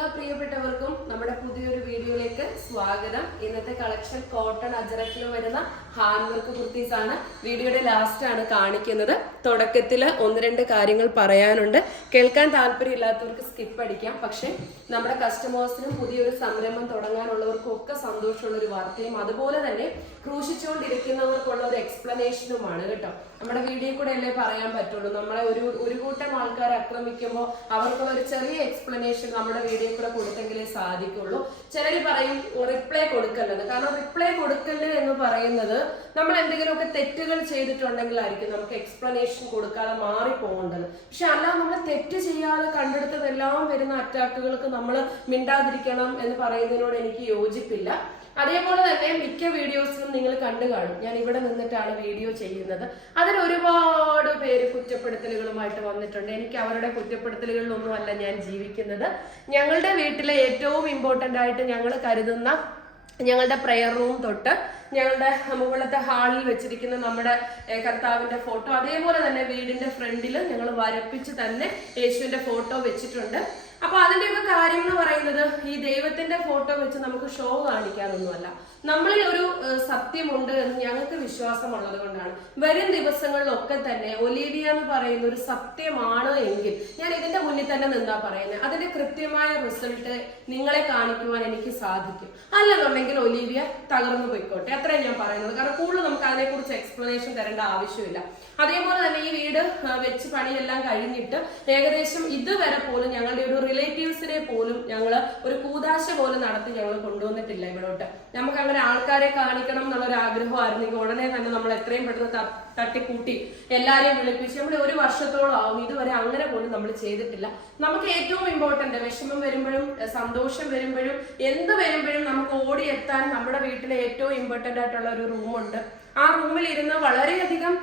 എല്ലാ പ്രിയപ്പെട്ടവർക്കും നമ്മുടെ പുതിയൊരു വീഡിയോയിലേക്ക് സ്വാഗതം. ഇന്നത്തെ കളക്ഷൻ കോട്ടൺ അജറക്കിൽ വരുന്ന ഹാൻഡ് വർക്ക് കുർത്തീസ് ആണ്. വീഡിയോയുടെ ലാസ്റ്റ് ആണ് കാണിക്കുന്നത്. തുടക്കത്തിൽ ഒന്ന് രണ്ട് കാര്യങ്ങൾ പറയാനുണ്ട്. കേൾക്കാൻ താല്പര്യമില്ലാത്തവർക്ക് സ്കിപ്പ് അടിക്കാം. പക്ഷേ നമ്മുടെ കസ്റ്റമേഴ്സിനും പുതിയൊരു സംരംഭം തുടങ്ങാനുള്ളവർക്കും ഒക്കെ സന്തോഷമുള്ള ഒരു വാർത്തയും അതുപോലെ തന്നെ ക്രൂശിച്ചുകൊണ്ടിരിക്കുന്നവർക്കുള്ള ഒരു എക്സ്പ്ലനേഷനുമാണ് കേട്ടോ. നമ്മുടെ വീഡിയോ കൂടെ അല്ലേ പറയാൻ പറ്റുള്ളൂ. നമ്മളെ ഒരു ഒരു കൂട്ടം ആൾക്കാർ ആക്രമിക്കുമ്പോൾ അവർക്കുള്ള ഒരു ചെറിയ എക്സ്പ്ലനേഷൻ നമ്മുടെ വീഡിയോ കൂടെ കൊടുത്തെങ്കിലേ സാധിക്കുള്ളൂ. ചിലർ പറയും റിപ്ലൈ കൊടുക്കല്ലെന്ന്. കാരണം റിപ്ലൈ കൊടുക്കൽ എന്ന് പറയുന്നത് നമ്മൾ എന്തെങ്കിലുമൊക്കെ തെറ്റുകൾ ചെയ്തിട്ടുണ്ടെങ്കിലായിരിക്കും നമുക്ക് എക്സ്പ്ലനേഷൻ കൊടുക്കാതെ മാറി പോകേണ്ടത്. പക്ഷെ അല്ല നമ്മൾ തെറ്റ് ചെയ്യാതെ കണ്ടെടുത്തതെല്ലാം വരുന്ന അറ്റാക്കുകൾക്ക് നമ്മൾ മിണ്ടാതിരിക്കണം എന്ന് പറയുന്നതിനോട് എനിക്ക് യോജിപ്പില്ല. അതേപോലെ തന്നെ മിക്ക വീഡിയോസിലും നിങ്ങൾ കണ്ടു കാണും. ഞാൻ ഇവിടെ നിന്നിട്ടാണ് വീഡിയോ ചെയ്യുന്നത്. അതിൽ ഒരുപാട് പേര് കുറ്റപ്പെടുത്തലുകളുമായിട്ട് വന്നിട്ടുണ്ട്. എനിക്ക് അവരുടെ കുറ്റപ്പെടുത്തലുകളിലൊന്നും അല്ല ഞാൻ ജീവിക്കുന്നത്. ഞങ്ങളുടെ വീട്ടിലെ ഏറ്റവും ഇമ്പോർട്ടന്റ് ആയിട്ട് ഞങ്ങൾ കരുതുന്ന ഞങ്ങളുടെ പ്രെയർ റൂം തൊട്ട് ഞങ്ങളുടെ മുകളിലത്തെ ഹാളിൽ വെച്ചിരിക്കുന്ന നമ്മുടെ കർത്താവിന്റെ ഫോട്ടോ അതേപോലെ തന്നെ വീടിന്റെ ഫ്രണ്ടിൽ ഞങ്ങൾ വരപ്പിച്ച് തന്നെ യേശുവിന്റെ ഫോട്ടോ വെച്ചിട്ടുണ്ട്. അപ്പൊ അതിന്റെയൊക്കെ കാര്യം എന്ന് പറയുന്നത് ഈ ദൈവത്തിന്റെ ഫോട്ടോ വെച്ച് നമുക്ക് ഷോ കാണിക്കാനൊന്നുമല്ല. നമ്മളിൽ ഒരു സത്യമുണ്ട് എന്ന് ഞങ്ങൾക്ക് വിശ്വാസമുള്ളത് കൊണ്ടാണ്. വരും ദിവസങ്ങളിലൊക്കെ തന്നെ ഒലീവിയ എന്ന് പറയുന്ന ഒരു സത്യമാണ് എങ്കിൽ ഞാൻ ഇതിന്റെ മുന്നിൽ തന്നെ നിന്നാ പറയുന്നത് അതിന്റെ കൃത്യമായ റിസൾട്ട് നിങ്ങളെ കാണിക്കുവാൻ എനിക്ക് സാധിക്കും. അല്ലെന്നുണ്ടെങ്കിൽ ഒലീവിയ തകർന്നു പോയിക്കോട്ടെ. അത്രയും ഞാൻ പറയുന്നത്. കാരണം കൂടുതൽ നമുക്ക് അതിനെക്കുറിച്ച് എക്സ്പ്ലനേഷൻ തരേണ്ട ആവശ്യമില്ല. അതേപോലെ തന്നെ ഈ വീട് വെച്ച് പണിയെല്ലാം കഴിഞ്ഞിട്ട് ഏകദേശം ഇതുവരെ പോലും ഞങ്ങളുടെ ഒരു റിലേറ്റീവ്സിനെ പോലും ഞങ്ങൾ ഒരു കൂതാശ പോലെ നടത്തി ഞങ്ങൾ കൊണ്ടുവന്നിട്ടില്ല ഇവിടോട്ട്. നമുക്ക് അങ്ങനെ ആൾക്കാരെ കാണിക്കണം എന്നുള്ള ഒരു ആഗ്രഹമായിരുന്നെങ്കിൽ ഉടനെ തന്നെ നമ്മൾ എത്രയും പെട്ടെന്ന് തട്ടിക്കൂട്ടി എല്ലാരെയും വിളിപ്പിച്ച് നമ്മൾ ഒരു വർഷത്തോളം ആവും. ഇതുവരെ അങ്ങനെ പോലും നമ്മൾ ചെയ്തിട്ടില്ല. നമുക്ക് ഏറ്റവും ഇമ്പോർട്ടന്റ് വിഷമം വരുമ്പോഴും സന്തോഷം വരുമ്പോഴും എന്ത് വരുമ്പോഴും നമുക്ക് ഓടിയെത്താൻ നമ്മുടെ വീട്ടിലെ ഏറ്റവും ഇമ്പോർട്ടന്റ് ആയിട്ടുള്ള ഒരു റൂമുണ്ട് ആ റൂമിൽ ഇരുന്ന് വളരെയധികം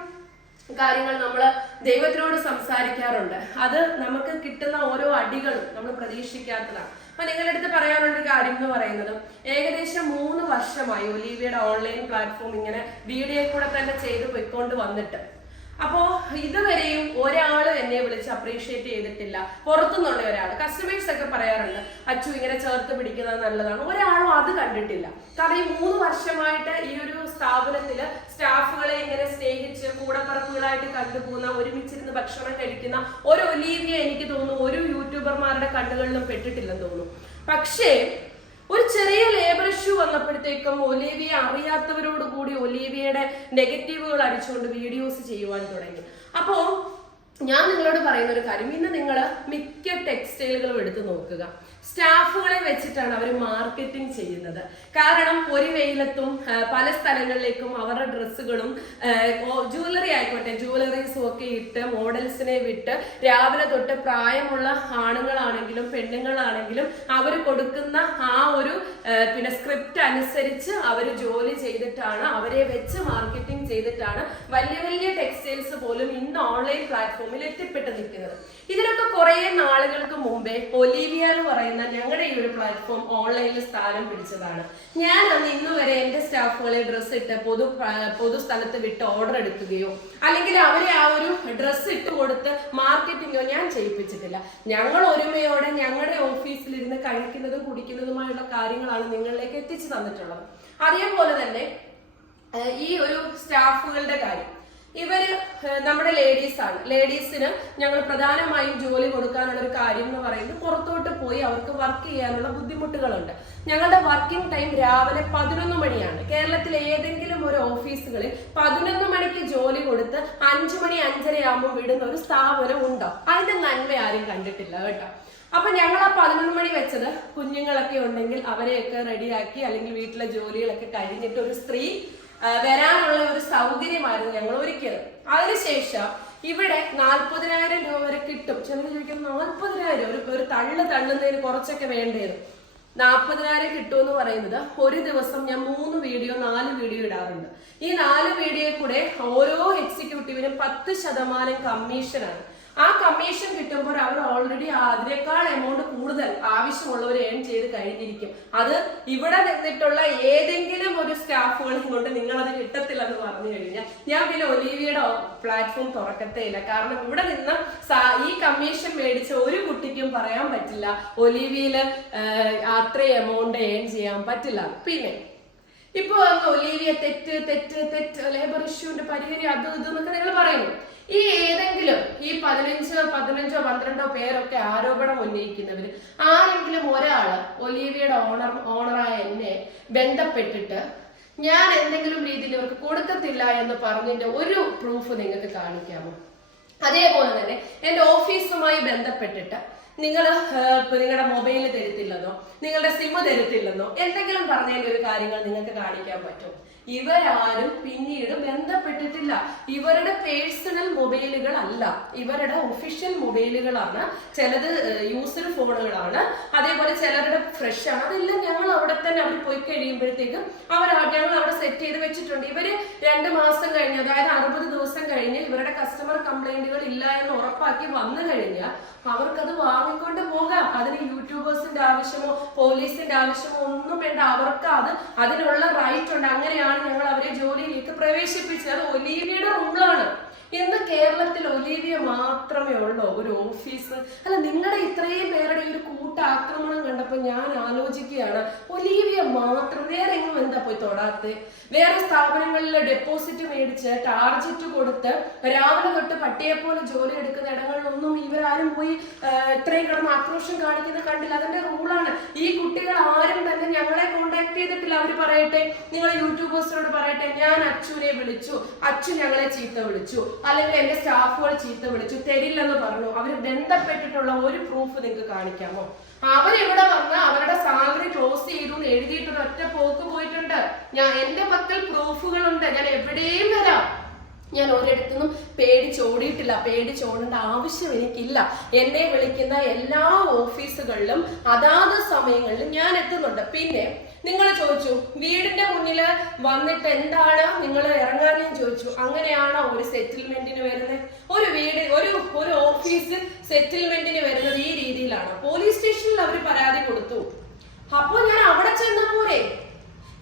കാര്യങ്ങൾ നമ്മൾ ദൈവത്തിനോട് സംസാരിക്കാറുണ്ട്. അത് നമുക്ക് കിട്ടുന്ന ഓരോ അടികളും നമ്മൾ പ്രതീക്ഷിക്കാത്തതാണ്. അപ്പൊ നിങ്ങളുടെ അടുത്ത് പറയാനുള്ള കാര്യം എന്ന് പറയുന്നത് ഏകദേശം മൂന്ന് വർഷമായി ഒലീവിയുടെ ഓൺലൈൻ പ്ലാറ്റ്ഫോം ഇങ്ങനെ വീഡിയോ കൂടെ തന്നെ ചെയ്ത് പോയിക്കൊണ്ട് വന്നിട്ട്. അപ്പോ ഇതുവരെയും ഒരാൾ എന്നെ വിളിച്ച് അപ്രീഷിയേറ്റ് ചെയ്തിട്ടില്ല. പുറത്തുനിന്നുള്ള ഒരാൾ കസ്റ്റമേഴ്സ് ഒക്കെ പറയാറുണ്ട് അച്ചു ഇങ്ങനെ ചേർത്ത് പിടിക്കുന്നത് നല്ലതാണ്. ഒരാളും അത് കണ്ടിട്ടില്ല. കാരണം ഈ മൂന്ന് വർഷമായിട്ട് ഈ ഒരു സ്ഥാപനത്തിൽ സ്റ്റാഫുകളെ ഇങ്ങനെ സ്നേഹിച്ച് കൂടപ്പറപ്പുകളായിട്ട് കണ്ടുപോകുന്ന ഒരുമിച്ചിരുന്ന് ഭക്ഷണം കഴിക്കുന്ന ഒരു ഒലീവിയ എനിക്ക് തോന്നുന്നു ഒരു യൂട്യൂബർമാരുടെ കണ്ണുകളിലും പെട്ടിട്ടില്ലെന്ന് തോന്നുന്നു. പക്ഷേ ഒരു ചെറിയ ലേബർ ഇഷ്യൂ വന്നപ്പോഴത്തേക്കും ഒലീവിയ അറിയാത്തവരോട് കൂടി ഒലീവിയയുടെ നെഗറ്റീവുകൾ അടിച്ചുകൊണ്ട് വീഡിയോസ് ചെയ്യുവാൻ തുടങ്ങി. അപ്പോൾ ഞാൻ നിങ്ങളോട് പറയുന്ന ഒരു കാര്യം. ഇന്ന് നിങ്ങൾ മിക്ക ടെക്സ്റ്റൈലുകളും എടുത്ത് നോക്കുക. സ്റ്റാഫുകളെ വെച്ചിട്ടാണ് അവർ മാർക്കറ്റിംഗ് ചെയ്യുന്നത്. കാരണം ഒരു വെയിലത്തും പല സ്ഥലങ്ങളിലേക്കും അവരുടെ ഡ്രസ്സുകളും ജുവലറി ആയിക്കോട്ടെ ജുവലറീസും ഒക്കെ ഇട്ട് മോഡൽസിനെ വിട്ട് രാവിലെ തൊട്ട് പ്രായമുള്ള ആണുങ്ങളാണെങ്കിലും പെണ്ണുങ്ങളാണെങ്കിലും അവർ കൊടുക്കുന്ന ആ ഒരു പിന്നെ സ്ക്രിപ്റ്റ് അനുസരിച്ച് അവർ ജോലി ചെയ്തിട്ടാണ് അവരെ വെച്ച് മാർക്കറ്റിംഗ് ചെയ്തിട്ടാണ് വലിയ വലിയ ടെക്സ്റ്റൈൽസ് പോലും ഇന്ന് ഓൺലൈൻ പ്ലാറ്റ്ഫോമിൽ എത്തിപ്പെട്ട് നിൽക്കുന്നത്. ഇതിനൊക്കെ കുറെ നാളുകൾക്ക് മുമ്പേ ഒലീവിയ എന്ന് പറയുന്ന ഞങ്ങളുടെ ഈ ഒരു പ്ലാറ്റ്ഫോം ഓൺലൈനിൽ സ്ഥാനം പിടിച്ചതാണ്. ഞാൻ അന്ന് ഇന്ന് വരെ എന്റെ സ്റ്റാഫുകളെ ഡ്രസ്സ് ഇട്ട് പൊതു പൊതു സ്ഥലത്ത് വിട്ട് ഓർഡർ എടുക്കുകയോ അല്ലെങ്കിൽ അവരെ ആ ഒരു ഡ്രസ്സ് ഇട്ട് കൊടുത്ത് മാർക്കറ്റിങ്ങോ ഞാൻ ചെയ്യിപ്പിച്ചിട്ടില്ല. ഞങ്ങൾ ഒരുമയോടെ ഞങ്ങളുടെ ഓഫീസിൽ ഇരുന്ന് കഴിക്കുന്നതും കുടിക്കുന്നതുമായുള്ള കാര്യങ്ങളാണ് നിങ്ങളിലേക്ക് എത്തിച്ചു തന്നിട്ടുള്ളത്. അതേപോലെ തന്നെ ഈ ഒരു സ്റ്റാഫുകളുടെ കാര്യം. ഇവർ നമ്മുടെ ലേഡീസ് ആണ്. ലേഡീസിന് ഞങ്ങൾ പ്രധാനമായും ജോലി കൊടുക്കാനുള്ള ഒരു കാര്യം എന്ന് പറയുന്നത് പുറത്തോട്ട് പോയി അവർക്ക് വർക്ക് ചെയ്യാനുള്ള ബുദ്ധിമുട്ടുകളുണ്ട്. ഞങ്ങളുടെ വർക്കിംഗ് ടൈം രാവിലെ പതിനൊന്ന് മണിയാണ്. കേരളത്തിലെ ഏതെങ്കിലും ഒരു ഓഫീസുകളിൽ പതിനൊന്ന് മണിക്ക് ജോലി കൊടുത്ത് അഞ്ചു മണി അഞ്ചര ആകുമ്പോൾ വിടുന്ന ഒരു സ്ഥാപനം ഉണ്ടോ? അതിന്റെ നന്മ ആരും കണ്ടിട്ടില്ല കേട്ടോ. അപ്പൊ ഞങ്ങൾ ആ പതിനൊന്ന് മണി വെച്ചത് കുഞ്ഞുങ്ങളൊക്കെ ഉണ്ടെങ്കിൽ അവരെയൊക്കെ റെഡിയാക്കി അല്ലെങ്കിൽ വീട്ടിലെ ജോലികളൊക്കെ കഴിഞ്ഞിട്ട് ഒരു സ്ത്രീ വരാനുള്ള ഒരു സൗകര്യമായിരുന്നു ഞങ്ങൾ ഒരുക്കിയത് അതിനുശേഷം ഇവിടെ നാൽപ്പതിനായിരം രൂപ വരെ കിട്ടും. ചിലർ ചോദിക്കും നാൽപ്പതിനായിരം? ഒരു ഒരു തള്ളു തള്ളുന്നതിന് കുറച്ചൊക്കെ വേണ്ടത് നാൽപ്പതിനായിരം കിട്ടുമെന്ന് പറയുന്നത് ഒരു ദിവസം ഞാൻ മൂന്ന് വീഡിയോ നാല് വീഡിയോ ഇടാറുണ്ട്. ഈ നാല് വീഡിയോ കൂടെ ഓരോ എക്സിക്യൂട്ടീവിനും പത്ത് ശതമാനം കമ്മീഷനാണ് ആ കമ്മീഷൻ കിട്ടുമ്പോൾ അവർ ഓൾറെഡി അതിനേക്കാൾ എമൗണ്ട് കൂടുതൽ ആവശ്യമുള്ളവർ ഏൺ ചെയ്ത് കഴിഞ്ഞിരിക്കും. അത് ഇവിടെ നിന്നിട്ടുള്ള ഏതെങ്കിലും ഒരു സ്റ്റാഫുകളെ കൊണ്ട് നിങ്ങൾ അത് കിട്ടത്തില്ല എന്ന് പറഞ്ഞു കഴിഞ്ഞാൽ ഞാൻ പിന്നെ ഒലീവിയുടെ പ്ലാറ്റ്ഫോം തുറക്കത്തേ ഇല്ല. കാരണം ഇവിടെ നിന്ന് ഈ കമ്മീഷൻ മേടിച്ച ഒരു കുട്ടിക്കും പറയാൻ പറ്റില്ല. ഒലീവിയിൽ അത്ര എമൗണ്ട് ഏൺ ചെയ്യാൻ പറ്റില്ല. പിന്നെ ഇപ്പൊ അങ്ങ് ഒലീവിയ തെറ്റ് തെറ്റ് തെറ്റ് ലേബർ ഇഷ്യൂന്റെ പരിഹരി അത് ഇത് എന്നൊക്കെ നിങ്ങൾ പറയുന്നു ഈ ഏതെങ്കിലും ഈ പതിനഞ്ചോ പതിനഞ്ചോ പന്ത്രണ്ടോ പേരൊക്കെ ആരോപണം ഉന്നയിക്കുന്നവർ ആരെങ്കിലും ഒരാൾ ഒലീവിയുടെ ഓണർ ഓണറായ എന്നെ ബന്ധപ്പെട്ടിട്ട് ഞാൻ എന്തെങ്കിലും രീതിയിൽ ഇവർക്ക് കൊടുക്കത്തില്ല എന്ന് പറഞ്ഞതിന്റെ ഒരു പ്രൂഫ് നിങ്ങൾക്ക് കാണിക്കാമോ? അതേപോലെ തന്നെ എന്റെ ഓഫീസുമായി ബന്ധപ്പെട്ടിട്ട് നിങ്ങൾ നിങ്ങളുടെ മൊബൈൽ തരത്തില്ലെന്നോ നിങ്ങളുടെ സിം തരത്തില്ലെന്നോ എന്തെങ്കിലും പറഞ്ഞതിന്റെ ഒരു കാര്യങ്ങൾ നിങ്ങൾക്ക് കാണിക്കാൻ പറ്റും. ഇവരാരും പിന്നീട് ബന്ധപ്പെട്ടിട്ടില്ല. ഇവരുടെ പേഴ്സണൽ മൊബൈലുകൾ അല്ല ഇവരുടെ ഒഫീഷ്യൽ മൊബൈലുകളാണ് ചിലത് യൂസർ ഫോണുകളാണ് അതേപോലെ ചിലരുടെ ഫ്രഷ് ആണ്. അതെല്ലാം ഞങ്ങൾ അവിടെ തന്നെ അവർ പോയി കഴിയുമ്പോഴത്തേക്കും അവർ ഞങ്ങൾ അവിടെ സെറ്റ് ചെയ്ത് വെച്ചിട്ടുണ്ട്. ഇവർ രണ്ട് മാസം കഴിഞ്ഞ് അതായത് അറുപത് ദിവസം കഴിഞ്ഞ് ഇവരുടെ കസ്റ്റമർ കംപ്ലൈന്റുകൾ ഇല്ല എന്ന് ഉറപ്പാക്കി വന്നു കഴിഞ്ഞാൽ അവർക്കത് വാങ്ങിക്കൊണ്ട് പോകാം. അതിന് യൂട്യൂബേഴ്സിന്റെ ആവശ്യമോ പോലീസിന്റെ ആവശ്യമോ ഒന്നും വേണ്ട. അവർക്ക് അത് അതിനുള്ള റൈറ്റ് ഉണ്ട്. അങ്ങനെയാണ് ഞങ്ങൾ അവരെ ജോലിയിലേക്ക് പ്രവേശിപ്പിച്ചത്. ഒലീവിയുടെ റൂളാണ് ഇന്ന് കേരളത്തിൽ ഒലീവിയ മാത്രമേ ഉള്ളൂ ഒരു ഓഫീസ്. അല്ല നിങ്ങളുടെ ഇത്രയും പേരുടെ ഒരു കൂട്ടാക്രമണം കണ്ടപ്പോൾ ഞാൻ ആലോചിക്കുകയാണ് ഒലീവിയ മാത്രം വേറെ എങ്ങും എന്താ പോയി തൊടാത്തെ? വേറെ സ്ഥാപനങ്ങളിൽ ഡെപ്പോസിറ്റ് മേടിച്ച് ടാർജറ്റ് കൊടുത്ത് രാവിലെ തൊട്ട് പട്ടിയെ പോലെ ജോലി എടുക്കുന്ന ഇടങ്ങളിലൊന്നും ഇവരാരും പോയി ഇത്രയും കിടന്ന് ആക്രോശം കാണിക്കുന്ന കണ്ടില്ല. അതിന്റെ റൂളാണ് ഈ കുട്ടികൾ ആരും തന്നെ ഞങ്ങളെ കോണ്ടാക്ട് ചെയ്തിട്ടില്ല. അവർ പറയട്ടെ നിങ്ങൾ യൂട്യൂബേഴ്സിനോട് പറയട്ടെ ഞാൻ അച്ചുവിനെ വിളിച്ചു അച്ചു ഞങ്ങളെ ചീത്ത വിളിച്ചു. അല്ലെങ്കിൽ എന്റെ സ്റ്റാഫുകൾ ചീത്ത വിളിച്ചു തരില്ലെന്ന് പറഞ്ഞു. അവർ ബന്ധപ്പെട്ടിട്ടുള്ള ഒരു പ്രൂഫ് നിങ്ങൾക്ക് കാണിക്കാമോ? അവരിവിടെ വന്ന് അവരുടെ സാലറി ക്ലോസ് ചെയ്തു എന്ന് എഴുതിയിട്ടൊരു ഒറ്റ പോക്ക് പോയിട്ടുണ്ട്. ഞാൻ എന്റെ പക്കൽ പ്രൂഫുകളുണ്ട് ഞാൻ എവിടെയും വരാം. ഞാൻ ഒരിടത്തുനിന്നും പേടി പേടിച്ചോടേണ്ട ആവശ്യം എനിക്കില്ല. എന്നെ വിളിക്കുന്ന എല്ലാ ഓഫീസുകളിലും അതാത് സമയങ്ങളിലും ഞാൻ എത്തുന്നുണ്ട്. പിന്നെ നിങ്ങൾ ചോദിച്ചു വീടിന്റെ മുന്നിൽ വന്നിട്ട് എന്താണ് നിങ്ങൾ ഇറങ്ങാനും ചോദിച്ചു. അങ്ങനെയാണോ ഒരു സെറ്റിൽമെന്റിന് വരുന്നത്? ഒരു വീട് ഒരു ഒരു ഓഫീസ് സെറ്റിൽമെന്റിന് വരുന്നത് ഈ രീതിയിലാണ്. പോലീസ് സ്റ്റേഷനിൽ അവർ പരാതി കൊടുത്തു. അപ്പോൾ ഞാൻ അവിടെ ചെന്ന പോരെ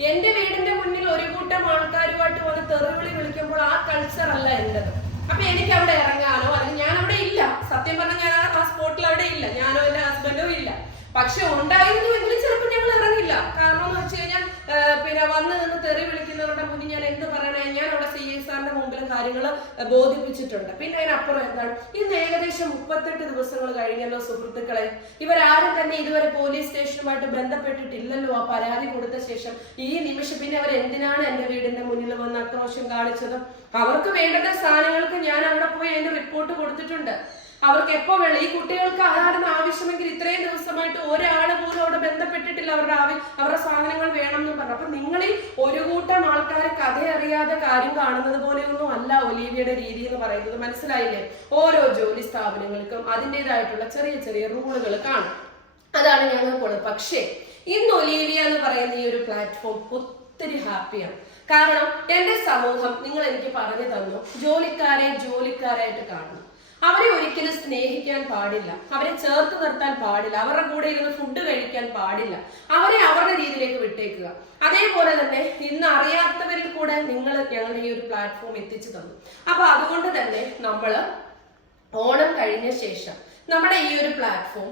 എന്റെ വീടിന്റെ മുന്നിൽ ഒരു കൂട്ടം ആൾക്കാരുമായിട്ട് വന്ന് തെറിവിളി വിളിക്കുമ്പോൾ ആ കൾച്ചർ അല്ല എന്റത്. അപ്പൊ എനിക്ക് അവിടെ ഇറങ്ങാനോ അല്ലെങ്കിൽ ഞാൻ അവിടെ ഇല്ല. സത്യം പറഞ്ഞാൽ ഞാൻ ആ സ്പോട്ടിൽ അവിടെ ഇല്ല. ഞാനോ എന്റെ ഹസ്ബൻഡോ ഇല്ല. പക്ഷെ ഉണ്ടായിരുന്നുവെങ്കിൽ ചിലപ്പോൾ ഞങ്ങൾ ഇറങ്ങില്ല. കാരണം എന്ന് വെച്ച് കഴിഞ്ഞാൽ പിന്നെ വന്ന് നിന്ന് തെറി വിളിക്കുന്നവരുടെ മുന്നിൽ ഞാൻ എന്ത് പറയണേ ഞാൻ അവിടെ സി എസ് ആറിന്റെ മുമ്പിൽ കാര്യങ്ങൾ ബോധിപ്പിച്ചിട്ടുണ്ട്. പിന്നെ അതിനപ്പുറം എന്താണ്? ഇന്ന് ഏകദേശം മുപ്പത്തെട്ട് ദിവസങ്ങൾ കഴിഞ്ഞല്ലോ സുഹൃത്തുക്കളെ. ഇവരാരും തന്നെ ഇതുവരെ പോലീസ് സ്റ്റേഷനുമായിട്ട് ബന്ധപ്പെട്ടിട്ടില്ലല്ലോ. ആ പരാതി കൊടുത്ത ശേഷം ഈ നിമിഷം പിന്നെ അവർ എന്തിനാണ് എന്റെ വീടിന്റെ മുന്നിൽ വന്ന് ആക്രോശം കാണിച്ചത്? അവർക്ക് വേണ്ടുന്ന സാധനങ്ങൾക്ക് ഞാൻ അവിടെ പോയി അതിന്റെ റിപ്പോർട്ട് കൊടുത്തിട്ടുണ്ട്. അവർക്ക് എപ്പോ വേണം? ഈ കുട്ടികൾക്ക് ആരാണ് ആവശ്യമെങ്കിൽ ഇത്രയും ദിവസമായിട്ട് ഒരാൾ പോലും അവിടെ ബന്ധപ്പെട്ടിട്ടില്ല. അവരുടെ ആവി അവരുടെ സാധനങ്ങൾ വേണം എന്ന് പറഞ്ഞു. അപ്പൊ നിങ്ങൾ ഈ ഒരു കൂട്ടം ആൾക്കാർ കഥ അറിയാതെ കാര്യം കാണുന്നത് പോലെയൊന്നും അല്ല ഒലീവിയുടെ രീതി എന്ന് പറയുന്നത്. മനസ്സിലായില്ലേ? ഓരോ ജോലി സ്ഥാപനങ്ങൾക്കും അതിന്റെതായിട്ടുള്ള ചെറിയ ചെറിയ റൂളുകൾ കാണും. അതാണ് ഞങ്ങൾക്കുള്ളത് പക്ഷേ ഇന്ന് ഒലീവിയ എന്ന് പറയുന്ന ഈ ഒരു പ്ലാറ്റ്ഫോം ഒത്തിരി ഹാപ്പിയാണ്. കാരണം എന്റെ സമൂഹം നിങ്ങൾ എനിക്ക് പറഞ്ഞു തന്നു ജോലിക്കാരെ ജോലിക്കാരായിട്ട് കാണുന്നു അവരെ ഒരിക്കലും സ്നേഹിക്കാൻ പാടില്ല. അവരെ ചേർത്ത് നിർത്താൻ പാടില്ല. അവരുടെ കൂടെ ഇരുന്ന് ഫുഡ് കഴിക്കാൻ പാടില്ല. അവരെ അവരുടെ രീതിയിലേക്ക് വിട്ടേക്കുക. അതേപോലെ തന്നെ ഇന്ന് അറിയാത്തവരിൽ കൂടെ നിങ്ങൾ ഞങ്ങളുടെ ഈ ഒരു പ്ലാറ്റ്ഫോം എത്തിച്ചു തന്നു. അപ്പൊ അതുകൊണ്ട് തന്നെ നമ്മൾ ഓണം കഴിഞ്ഞ ശേഷം നമ്മുടെ ഈ ഒരു പ്ലാറ്റ്ഫോം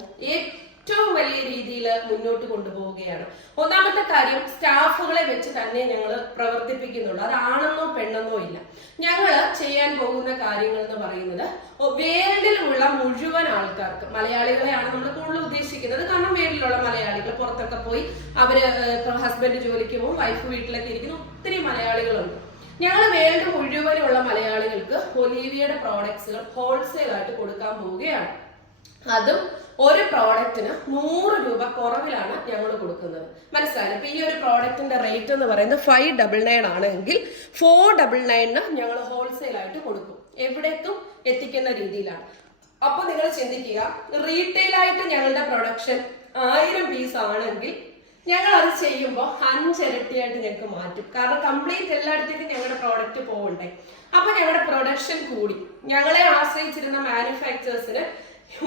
ഏറ്റവും വലിയ രീതിയിൽ മുന്നോട്ട് കൊണ്ടുപോവുകയാണ്. ഒന്നാമത്തെ കാര്യം സ്റ്റാഫുകളെ വെച്ച് തന്നെ ഞങ്ങൾ പ്രവർത്തിപ്പിക്കുന്നുള്ളൂ. അത് ആണെന്നോ പെണ്ണെന്നോ ഇല്ല. ഞങ്ങൾ ചെയ്യാൻ പോകുന്ന കാര്യങ്ങൾ എന്ന് പറയുന്നത് വേൾഡിലുള്ള മുഴുവൻ ആൾക്കാർക്ക് മലയാളികളെയാണ് നമ്മൾ കൂടുതൽ ഉദ്ദേശിക്കുന്നത്. കാരണം വേൾഡിലുള്ള മലയാളികൾ പുറത്തൊക്കെ പോയി അവർ ഹസ്ബൻഡ് ജോലിക്ക് പോകും വൈഫ് വീട്ടിലൊക്കെ ഇരിക്കുന്ന ഒത്തിരി മലയാളികളുണ്ട്. ഞങ്ങൾ വേൾഡ് മുഴുവനുള്ള മലയാളികൾക്ക് ഒലീവിയയുടെ പ്രോഡക്ട്സുകൾ ഹോൾസെയിൽ ആയിട്ട് കൊടുക്കാൻ പോവുകയാണ്. അതും ഒരു പ്രോഡക്റ്റിന് നൂറ് രൂപ കുറവിലാണ് ഞങ്ങൾ കൊടുക്കുന്നത്. മനസ്സിലായി ഇപ്പൊ ഈ ഒരു പ്രോഡക്റ്റിന്റെ റേറ്റ് എന്ന് പറയുന്നത് ഫൈവ് ഡബിൾ നയൻ ആണെങ്കിൽ ഫോർ ഡബിൾ നയനിന് ഞങ്ങൾ ഹോൾസെയിൽ ആയിട്ട് കൊടുക്കും. എവിടേക്കും എത്തിക്കുന്ന രീതിയിലാണ്. അപ്പൊ നിങ്ങൾ ചിന്തിക്കുക റീറ്റെയിൽ ആയിട്ട് ഞങ്ങളുടെ പ്രൊഡക്ഷൻ ആയിരം പീസ് ആണെങ്കിൽ ഞങ്ങൾ അത് ചെയ്യുമ്പോൾ അഞ്ചിരട്ടിയായിട്ട് ഞങ്ങൾക്ക് മാറ്റും. കാരണം കംപ്ലീറ്റ് എല്ലായിടത്തേക്കും ഞങ്ങളുടെ പ്രോഡക്റ്റ് പോകണ്ടേ അപ്പൊ ഞങ്ങളുടെ പ്രൊഡക്ഷൻ കൂടി. ഞങ്ങളെ ആശ്രയിച്ചിരുന്ന മാനുഫാക്ചേഴ്സിന്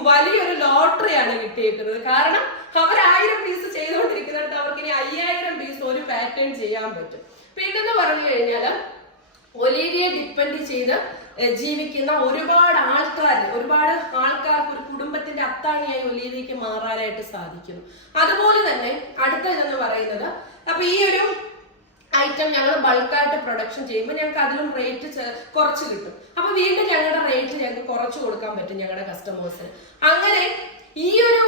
വലിയൊരു ലോട്ടറിയാണ് കിട്ടിയേക്കുന്നത്. കാരണം അവർ ആയിരം പീസ് ചെയ്തുകൊണ്ടിരിക്കുന്നിടത്ത് അവർക്ക് ഇനി അയ്യായിരം പീസ് ഒരു പാറ്റേൺ ചെയ്യാൻ പറ്റും. പിന്നെന്ന് പറഞ്ഞു കഴിഞ്ഞാൽ ഒലീരിയെ ഡിപ്പെൻഡ് ചെയ്ത് ജീവിക്കുന്ന ഒരുപാട് ആൾക്കാർ ഒരുപാട് ആൾക്കാർക്ക് ഒരു കുടുംബത്തിന്റെ അത്താണിയായി ഒലീരിയ്ക്ക് മാറാനായിട്ട് സാധിക്കുന്നു. അതുപോലെ തന്നെ അടുത്ത ഇതെന്ന് പറയുന്നത് അപ്പൊ ഈ ഒരു ഐറ്റം ഞങ്ങൾ ബൾക്കായിട്ട് പ്രൊഡക്ഷൻ ചെയ്യുമ്പോൾ ഞങ്ങൾക്ക് അതിലും റേറ്റ് കുറച്ച് കിട്ടും. അപ്പൊ വീണ്ടും ഞങ്ങളുടെ റേറ്റ് ഞങ്ങൾക്ക് കുറച്ച് കൊടുക്കാൻ പറ്റും ഞങ്ങളുടെ കസ്റ്റമേഴ്സിന് അങ്ങനെ ഈ ഒരു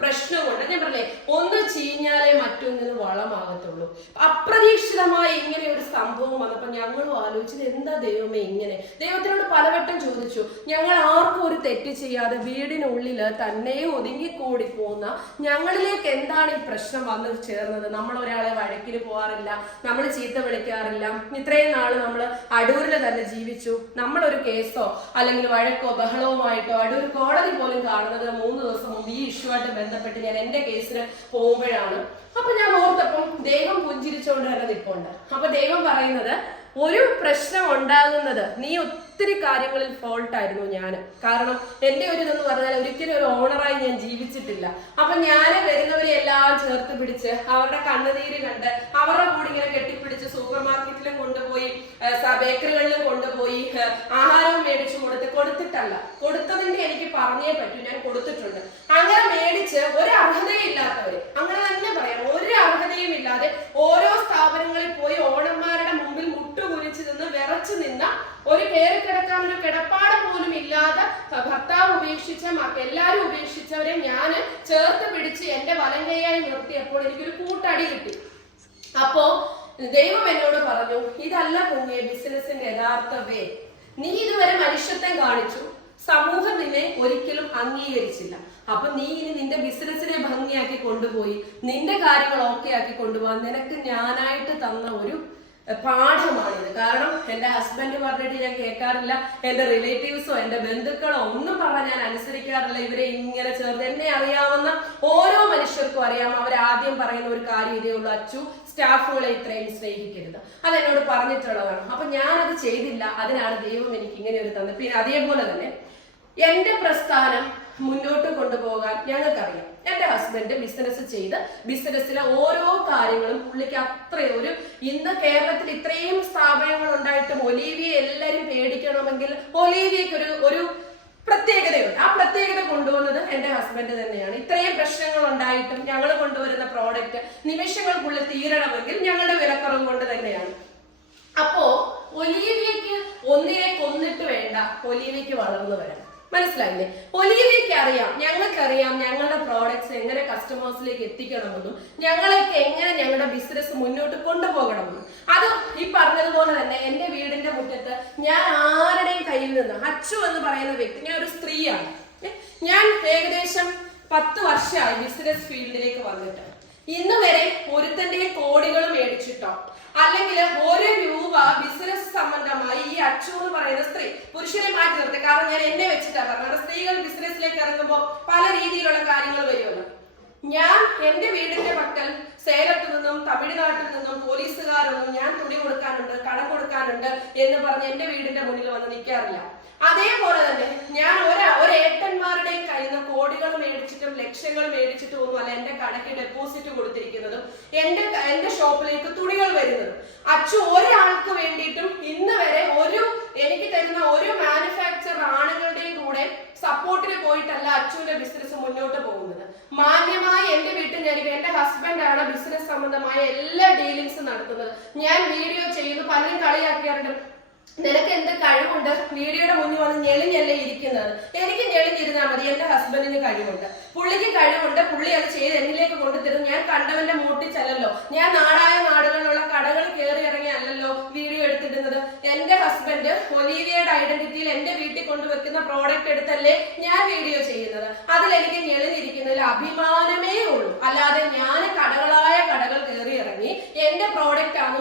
പ്രശ്നം കൊണ്ട് ഞാൻ പറഞ്ഞേ ഒന്ന് ചീഞ്ഞാലേ മറ്റൊന്നിന് വളമാകത്തുള്ളൂ. അപ്രതീക്ഷിതമായി ഇങ്ങനെ ഒരു സംഭവം വന്നപ്പോൾ ഞങ്ങളും ആലോചിച്ചത് എന്താ ദൈവമേ ഇങ്ങനെ? ദൈവത്തിനോട് പലവട്ടം ചോദിച്ചു. ഞങ്ങൾ ആർക്കും ഒരു തെറ്റ് ചെയ്യാതെ വീടിനുള്ളിൽ തന്നെ ഒതുങ്ങിക്കൂടി പോകുന്ന ഞങ്ങളിലേക്ക് എന്താണ് ഈ പ്രശ്നം വന്ന് ചേർന്നത്? നമ്മൾ ഒരാളെ വഴക്കിൽ പോകാറില്ല നമ്മൾ ചീത്ത വിളിക്കാറില്ല. ഇത്രയും നാൾ നമ്മൾ അടൂരിൽ തന്നെ ജീവിച്ചു. നമ്മളൊരു കേസോ അല്ലെങ്കിൽ വഴക്കോ ബഹളവുമായിട്ടോ അടൂർ കോടതി പോലും കാണുന്നത് മൂന്ന് ദിവസം മുമ്പ് ഈ ഇഷ്യൂ ആയിട്ട് ബന്ധപ്പെട്ട് ഞാൻ എന്റെ കേസിന് പോകുമ്പോഴാണ്. അപ്പൊ ഞാൻ ഓർത്തപ്പം ദൈവം പുഞ്ചിരിച്ചുകൊണ്ട് തന്നെ നിൽപ്പുണ്ട് അപ്പൊ ദൈവം പറയുന്നത് ഒരു പ്രശ്നം ഉണ്ടാകുന്നത് നീ ഒത്തിരി കാര്യങ്ങളിൽ ഫോൾട്ട് ആയിരുന്നു ഞാൻ കാരണം എന്റെ ഒരു ഇതെന്ന് പറഞ്ഞാൽ ഒരിക്കലും ഒരു ഓണറായി ഞാൻ ജീവിച്ചിട്ടില്ല. അപ്പൊ ഞാൻ വരുന്നവരെ എല്ലാം ചേർത്ത് പിടിച്ച് അവരുടെ കണ്ണുനീര് കണ്ട് അവരുടെ കൂടെ ഇങ്ങനെ കെട്ടിപ്പിടിച്ച് സൂപ്പർ ബേക്കറികളിലും കൊണ്ടുപോയി ആഹാരവും മേടിച്ചു കൊടുത്ത് കൊടുത്തിട്ടല്ല. കൊടുത്തതിന്റെ എനിക്ക് പറഞ്ഞേ പറ്റൂ ഞാൻ കൊടുത്തിട്ടുണ്ട്. അങ്ങനെ മേടിച്ച് ഒരു അർഹതയില്ലാത്തവര് അങ്ങനെ തന്നെ പറയാം ഒരു അർഹതയും ഇല്ലാതെ ഓരോ സ്ഥാപനങ്ങളിൽ പോയി ഓണന്മാരുടെ മുമ്പിൽ മുട്ടുകുരിച്ച് നിന്ന് വിറച്ചു നിന്ന ഒരു കയറി കിടക്കാൻ ഒരു കിടപ്പാട് പോലും ഇല്ലാതെ ഭർത്താവ് ഉപേക്ഷിച്ച എല്ലാവരും ഉപേക്ഷിച്ചവരെ ഞാൻ ചേർത്ത് പിടിച്ച് എന്റെ വലങ്കയായി കൈയായി നിർത്തിയപ്പോൾ എനിക്കൊരു കൂട്ടടി കിട്ടി. അപ്പോ ദൈവം എന്നോട് പറഞ്ഞു ഇതല്ല ഭൂമിയെ ബിസിനസിന്റെ യഥാർത്ഥ വേ. നീ ഇതുവരെ മനുഷ്യത്വം കാണിച്ചു. സമൂഹം നിന്നെ ഒരിക്കലും അംഗീകരിച്ചില്ല. അപ്പൊ നീ ഇനി നിന്റെ ബിസിനസിനെ ഭംഗിയാക്കി കൊണ്ടുപോയി നിന്റെ കാര്യങ്ങൾ ഓക്കെ ആക്കി കൊണ്ടുപോകാൻ നിനക്ക് ഞാനായിട്ട് തന്ന ഒരു പാഠമാണിത്. കാരണം എന്റെ ഹസ്ബൻഡ് പറഞ്ഞിട്ട് ഞാൻ കേൾക്കാറില്ല. എന്റെ റിലേറ്റീവ്സോ എന്റെ ബന്ധുക്കളോ ഒന്നും പറഞ്ഞാൽ ഞാൻ അനുസരിക്കാറില്ല. ഇവരെ ഇങ്ങനെ ചേർത്ത് എന്നെ അറിയാവുന്ന ഓരോ മനുഷ്യർക്കും അറിയാം. അവർ ആദ്യം പറയുന്ന ഒരു കാര്യം ഇതേ ഉള്ളൂ. അച്ചു സ്റ്റാഫുകളെ ഇത്രയും സ്നേഹിക്കരുത്. അതെന്നോട് പറഞ്ഞിട്ടുള്ളതാണ്. അപ്പൊ ഞാനത് ചെയ്തില്ല. അതിനാണ് ദൈവം എനിക്ക് ഇങ്ങനെ ഒരു തന്നത് പിന്നെ അതേപോലെ തന്നെ എന്റെ പ്രസ്ഥാനം മുന്നോട്ട് കൊണ്ടുപോകാൻ ഞങ്ങൾക്കറിയാം. എന്റെ ഹസ്ബൻഡ് ബിസിനസ് ചെയ്ത് ബിസിനസ്സിലെ ഓരോ കാര്യങ്ങളും പുള്ളിക്ക് അത്ര ഒരു ഇന്ന് കേരളത്തിൽ ഇത്രയും സ്ഥാപനങ്ങൾ ഉണ്ടായിട്ടും ഒലീവിയെ എല്ലാരും പേടിക്കണമെങ്കിൽ ഒലീവിയക്ക് ഒരു ഒരു പ്രത്യേകതയുണ്ട്. ആ പ്രത്യേകത കൊണ്ടുവന്നത് എന്റെ ഹസ്ബൻഡ് തന്നെയാണ്. ഇത്രയും പ്രശ്നങ്ങൾ ഉണ്ടായിട്ടും ഞങ്ങൾ കൊണ്ടുവരുന്ന പ്രോഡക്റ്റ് നിമിഷങ്ങൾക്കുള്ളിൽ തീരണമെങ്കിൽ ഞങ്ങളുടെ വിലക്കുറവ് കൊണ്ട് തന്നെയാണ്. അപ്പോ ഒലീവിയക്ക് ഒന്നിനെ കൊന്നിട്ട് വേണ്ട ഒലീവിയക്ക് വളർന്നു വരാൻ മനസ്സിലായില്ലേ? ഒലീവിയക്ക് അറിയാം. ഞങ്ങൾക്കറിയാം ഞങ്ങളുടെ പ്രോഡക്ട്സ് എങ്ങനെ കസ്റ്റമേഴ്സിലേക്ക് എത്തിക്കണമെന്നും ഞങ്ങളെയൊക്കെ എങ്ങനെ ഞങ്ങളുടെ ബിസിനസ് മുന്നോട്ട് കൊണ്ടുപോകണമെന്നും. അത് ഈ പറഞ്ഞതുപോലെ തന്നെ എന്റെ വീടിന്റെ മുറ്റത്ത് ഞാൻ ആരുടെയും കയ്യിൽ നിന്ന് അച്ചു എന്ന് പറയുന്ന വ്യക്തി ഞാൻ ഒരു സ്ത്രീയാണ്. ഞാൻ ഏകദേശം പത്ത് വർഷമായി ബിസിനസ് ഫീൽഡിലേക്ക് വന്നിട്ട്. ഇന്ന് വരെ ഒരുത്തന്റെ കോടികൾ മേടിച്ചിട്ടോ. അല്ലെങ്കിൽ ഓരോ രൂപ ബിസിനസ് സംബന്ധമായി ഈ അച്ചു എന്ന് പറയുന്ന സ്ത്രീ പുരുഷനെ മാറ്റി നിർത്തി. കാരണം ഞാൻ എന്നെ വെച്ചിട്ടാണ് പറഞ്ഞത്. സ്ത്രീകൾ ബിസിനസ്സിലേക്ക് ഇറങ്ങുമ്പോൾ പല രീതിയിലുള്ള കാര്യങ്ങൾ വരുമല്ലോ. ഞാൻ എന്റെ വീടിന്റെ പക്കൽ സേലത്ത് നിന്നും തമിഴ്നാട്ടിൽ നിന്നും പോലീസുകാരൊന്നും ഞാൻ തുണി കൊടുക്കാനുണ്ട് കടം കൊടുക്കാനുണ്ട് എന്ന് പറഞ്ഞ് എന്റെ വീടിന്റെ മുന്നിൽ വന്ന് നിൽക്കാറില്ല അതേപോലെ തന്നെ ഞാൻ ഒരു ഒരു ഏട്ടന്മാരുടെയും കയ്യിൽ നിന്ന് കോടികൾ മേടിച്ചിട്ടും ലക്ഷങ്ങൾ മേടിച്ചിട്ടും ഒന്നും അല്ല എന്റെ കടയ്ക്ക് ഡെപ്പോസിറ്റ് കൊടുത്തിരിക്കുന്നതും എന്റെ എന്റെ ഷോപ്പിലേക്ക് തുണികൾ വരുന്നതും. അച്ചു ഒരാൾക്ക് വേണ്ടിയിട്ടും ഇന്ന് വരെ ഒരു എനിക്ക് തരുന്ന ഒരു മാനുഫാക്ചർ ആണുങ്ങളുടെയും കൂടെ സപ്പോർട്ടിന് പോയിട്ടല്ല അച്ചുവിന്റെ ബിസിനസ് മുന്നോട്ട് പോകുന്നത്. മാന്യമായി എന്റെ വീട്ടിൽ ഞാൻ എന്റെ ഹസ്ബൻഡാണ് ബിസിനസ് സംബന്ധമായ എല്ലാ ഡീലിങ്സും നടത്തുന്നത്. ഞാൻ വീഡിയോ ചെയ്യുന്നു പലരും കളിയാക്കിയാറുണ്ട് നിനക്ക് എന്ത് കഴിവുണ്ട്? വീഡിയോയുടെ മുന്നിൽ വന്ന് ഞെളിഞ്ഞല്ലേ ഇരിക്കുന്നത്? എനിക്ക് ഞെളിഞ്ഞിരുന്നാൽ മതി എന്റെ ഹസ്ബൻഡിന് കഴിവുണ്ട്. പുള്ളിക്ക് കഴിവുണ്ട് പുള്ളി അത് ചെയ്ത് എന്നിലേക്ക് കൊണ്ടുതരും. ഞാൻ കണ്ടവന്റെ മൂട്ടിച്ചല്ലല്ലോ ഞാൻ നാടായ നാടുകളിലുള്ള കടകൾ കയറി ഇറങ്ങി അല്ലല്ലോ വീഡിയോ എടുത്തിടുന്നത്. എന്റെ ഹസ്ബൻഡ് ഒലീവിയയുടെ ഐഡന്റിറ്റിയിൽ എന്റെ വീട്ടിൽ കൊണ്ടുവെക്കുന്ന പ്രോഡക്റ്റ് എടുത്തല്ലേ ഞാൻ വീഡിയോ ചെയ്യുന്നത്. അതിൽ എനിക്ക് ഞെളിഞ്ഞിരിക്കുന്നതിൽ അഭിമാനമേ ഉള്ളൂ. അല്ലാതെ ഞാൻ കടകളായ കടകൾ കയറി ഇറങ്ങി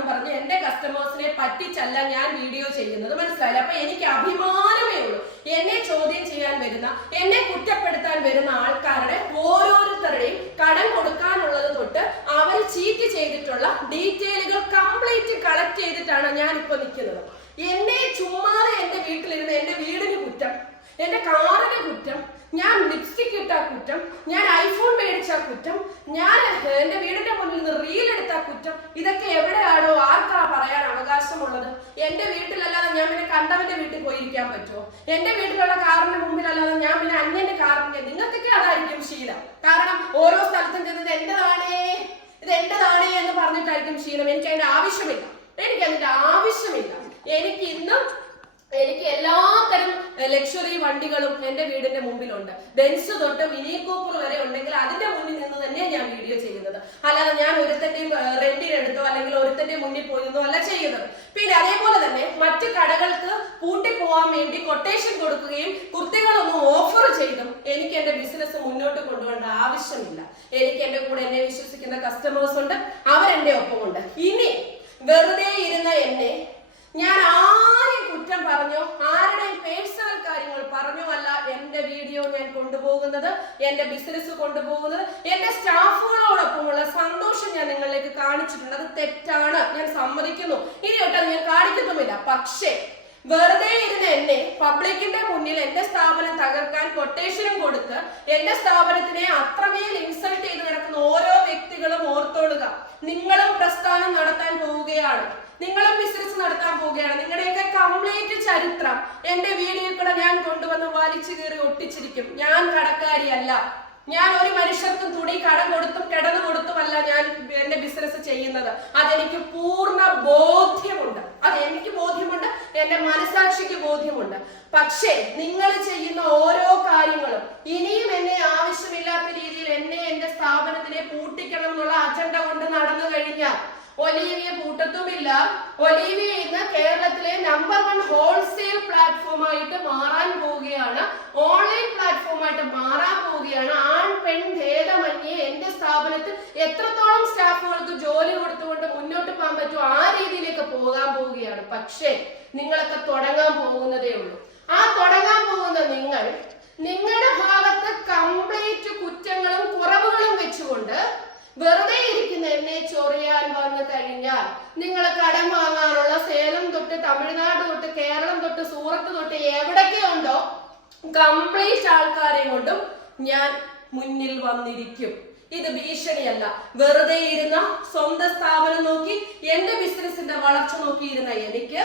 പ്രോഡക്റ്റ് പറഞ്ഞ് എന്റെ കസ്റ്റമേഴ്സിനെ പറ്റിച്ചല്ല ഞാൻ വീഡിയോ ചെയ്യുന്നത്. മനസ്സിലായില്ല? അപ്പൊ എനിക്ക് അഭിമാനമേ ഉള്ളൂ. എന്നെ ചോദ്യം ചെയ്യാൻ വരുന്ന എന്നെ കുറ്റപ്പെടുത്താൻ വരുന്ന ആൾക്കാരുടെ ഓരോരുത്തരുടെയും കടം കൊടുക്കാനുള്ളത് തൊട്ട് അവർ ചീറ്റ് ചെയ്തിട്ടുള്ള ഡീറ്റെയിലുകൾ കംപ്ലീറ്റ് കളക്ട് ചെയ്തിട്ടാണ് ഞാൻ ഇപ്പൊ നിൽക്കുന്നത്. എന്നെ ചുമ്മാതെ എന്റെ വീട്ടിലിരുന്ന് എന്റെ വീടിന് കുറ്റം എന്റെ കാറിന് കുറ്റം ഞാൻ ലിപ്സ്റ്റിക് ഇട്ട കുറ്റം ഞാൻ ഐഫോൺ മേടിച്ച കുറ്റം ഞാൻ എന്റെ വീടിന്റെ മുന്നിൽ നിന്ന് റീൽ എടുത്ത കുറ്റം ഇതൊക്കെ എവിടെയാണോ ആർക്കാ പറയാൻ അവകാശമുള്ളത്? എന്റെ വീട്ടിലല്ലാതെ ഞാൻ പിന്നെ കണ്ടവന്റെ വീട്ടിൽ പോയിരിക്കാൻ പറ്റുമോ? എന്റെ വീട്ടിലുള്ള കാറിന്റെ മുമ്പിലല്ലാതെ ഞാൻ പിന്നെ അന്യന്റെ കാറിന്റെ നിങ്ങൾക്കൊക്കെ അതായിരിക്കും ശീലം. കാരണം ഓരോ സ്ഥലത്തും ചെന്നത് എന്റേതാണേ? ഇത് എന്റേതാണേ എന്ന് പറഞ്ഞിട്ടായിരിക്കും ശീലം. എനിക്ക് അതിന്റെ ആവശ്യമില്ല. എനിക്ക് അതിന്റെ ആവശ്യമില്ല. എനിക്ക് ഇന്നും എനിക്ക് എല്ലാത്തരം ലക്ഷറി വണ്ടികളും എന്റെ വീടിന്റെ മുമ്പിലുണ്ട്. ബെൻസ് തൊട്ട് മിനി കൂപ്പർ വരെ ഉണ്ടെങ്കിൽ അതിന്റെ മുന്നിൽ നിന്ന് തന്നെ ഞാൻ വീഡിയോ ചെയ്യുന്നത്. അല്ലാതെ ഞാൻ ഒരുത്തന്റെയും റെന്റിനെടുത്തോ അല്ലെങ്കിൽ ഒരുത്തന്റെ മുന്നിൽ പോയി നിന്നോ അല്ല ചെയ്യുന്നത്. പിന്നെ അതേപോലെ തന്നെ മറ്റു കടകൾക്ക് പൂട്ടിപ്പോവാൻ വേണ്ടി കൊട്ടേഷൻ കൊടുക്കുകയും കുർത്തികളൊന്നും ഓഫർ ചെയ്തും എനിക്ക് എന്റെ ബിസിനസ് മുന്നോട്ട് കൊണ്ടുപോകേണ്ട ആവശ്യമില്ല. എനിക്ക് എന്റെ കൂടെ എന്നെ വിശ്വസിക്കുന്ന കസ്റ്റമേഴ്സ് ഉണ്ട് അവരെന്റെ ഒപ്പമുണ്ട്. ഇനി വെറുതെ ഇരുന്ന എന്നെ ഞാൻ ആരെയും കുറ്റം പറഞ്ഞോ ആരുടെയും പേഴ്സണൽ കാര്യങ്ങൾ പറഞ്ഞോ അല്ല എന്റെ വീഡിയോ ഞാൻ കൊണ്ടുപോകുന്നത് എന്റെ ബിസിനസ് കൊണ്ടുപോകുന്നത് എന്റെ സ്റ്റാഫുകളോടൊപ്പമുള്ള സന്തോഷം ഞാൻ നിങ്ങളിലേക്ക് കാണിച്ചിട്ടുണ്ട്. അത് തെറ്റാണ്. ഞാൻ സമ്മതിക്കുന്നു. ഇനി ഒട്ടും ഞാൻ കാണിക്കുന്നുമില്ല. പക്ഷേ വെറുതെ ഇരുന്ന് എന്നെ പബ്ലിക്കിന്റെ മുന്നിൽ എന്റെ സ്ഥാപനം തകർക്കാൻ കൊട്ടേഷനും കൊടുത്ത് എന്റെ സ്ഥാപനത്തിനെ അത്രമേൽ ഇൻസൾട്ട് ചെയ്ത് കിടക്കുന്ന ഓരോ വ്യക്തികളും ഓർത്തോളുക നിങ്ങളും പ്രസ്ഥാനം നടത്താൻ പോവുകയാണ് നിങ്ങളും ബിസിനസ് നടത്താൻ പോവുകയാണ് നിങ്ങളുടെയൊക്കെ കംപ്ലീറ്റ് ചരിത്രം എന്റെ വീഡിയോ കൂടെ ഞാൻ കൊണ്ടുവന്ന് വലിച്ചു കീറി ഒട്ടിച്ചിരിക്കും. ഞാൻ കടക്കാരിയല്ല. ഞാൻ ഒരു മനുഷ്യർക്കും തുണി കടം കൊടുത്തും കിടന്നു കൊടുത്തുമല്ല ഞാൻ എന്റെ ബിസിനസ് ചെയ്യുന്നത്. അതെനിക്ക് പൂർണ ബോധ്യമുണ്ട്. അത് എനിക്ക് ബോധ്യമുണ്ട് എന്റെ മനസാക്ഷിക്ക് ബോധ്യമുണ്ട്. പക്ഷേ നിങ്ങൾ ചെയ്യുന്ന ഓരോ കാര്യങ്ങളും ഇനിയും എന്നെ ആവശ്യമില്ലാത്ത രീതിയിൽ എന്നെ എന്റെ സ്ഥാപനത്തിനെ പൂട്ടിക്കണം എന്നുള്ള അജണ്ട കൊണ്ട് നടന്നു കഴിഞ്ഞാൽ ഒലീവിയ പൂട്ടത്തുമില്ല ഒലീവിയ ഇന്ന് കേരളത്തിലെ നമ്പർ വൺ ഹോൾസെയിൽ പ്ലാറ്റ്ഫോം ആയിട്ട് മാറാൻ പോവുകയാണ്. ഓൺലൈൻ പ്ലാറ്റ്ഫോം ആയിട്ട് മാറാൻ പോവുകയാണ്. ആൺ പെൺ ഭേദമന്യേ എന്റെ സ്ഥാപനത്തിൽ എത്രത്തോളം സ്റ്റാഫുകൾക്ക് ജോലി കൊടുത്തുകൊണ്ട് മുന്നോട്ട് പോകാൻ പറ്റുമോ ആ രീതിയിലേക്ക് പോകാൻ പോവുകയാണ്. പക്ഷേ നിങ്ങളൊക്കെ തുടങ്ങാൻ പോകുന്നതേ ഉള്ളൂ. ആ തുടങ്ങാൻ പോകുന്ന നിങ്ങൾ നിങ്ങളുടെ ഭാഗത്ത് കംപ്ലീറ്റ് കുറ്റങ്ങളും വെറുതെ ഇരിക്കുന്ന എന്നെ ചൊറിയാൻ വന്നു കഴിഞ്ഞാൽ നിങ്ങൾ കടം വാങ്ങാനുള്ള സേലം തൊട്ട് തമിഴ്നാട് തൊട്ട് കേരളം തൊട്ട് സൂറത്ത് തൊട്ട് എവിടൊക്കെ ഉണ്ടോ കംപ്ലീറ്റ് ആൾക്കാരെ കൊണ്ടും ഞാൻ മുന്നിൽ വന്നിരിക്കും. ഇത് ഭീഷണിയല്ല. വെറുതെ ഇരുന്ന സ്വന്തം സ്ഥാപനം നോക്കി എന്റെ ബിസിനസിന്റെ വളർച്ച നോക്കിയിരുന്ന എനിക്ക്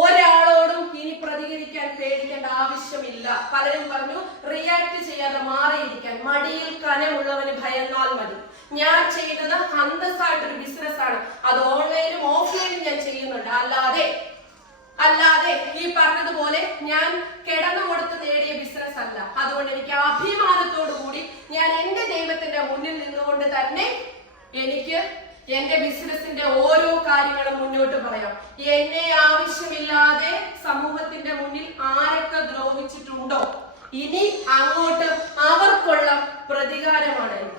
ഒരാളോടും ഇനി പ്രതികരിക്കാൻ പേടിക്കേണ്ട ആവശ്യമില്ല. പലരും പറഞ്ഞു റിയാക്ട് ചെയ്യാതെ മാറിയിരിക്കാൻ. മടിയിൽ കനമുള്ളവന് ഭയന്നാൽ മതി. ഞാൻ ചെയ്യുന്നത് അന്തസ്സായിട്ടൊരു ബിസിനസ് ആണ് അത് ഓൺലൈനും ഓഫ്ലൈനും ഞാൻ ചെയ്യുന്നുണ്ട്. അല്ലാതെ അല്ലാതെ ഈ പറഞ്ഞതുപോലെ ഞാൻ കിടന്നു കൊടുത്ത് നേടിയ ബിസിനസ് അല്ല അതുകൊണ്ട് എനിക്ക് അഭിമാനത്തോടു കൂടി ഞാൻ എന്റെ ദൈവത്തിന്റെ മുന്നിൽ നിന്നുകൊണ്ട് തന്നെ എനിക്ക് എന്റെ ബിസിനസിന്റെ ഓരോ കാര്യങ്ങളും മുന്നോട്ട് പറയാം. എന്നെ ആവശ്യമില്ലാതെ സമൂഹത്തിന്റെ മുന്നിൽ ആരൊക്കെ ദ്രോഹിച്ചിട്ടുണ്ടോ? ഇനി അങ്ങോട്ട് അവർക്കുള്ള പ്രതികാരമാണ് എനിക്ക്.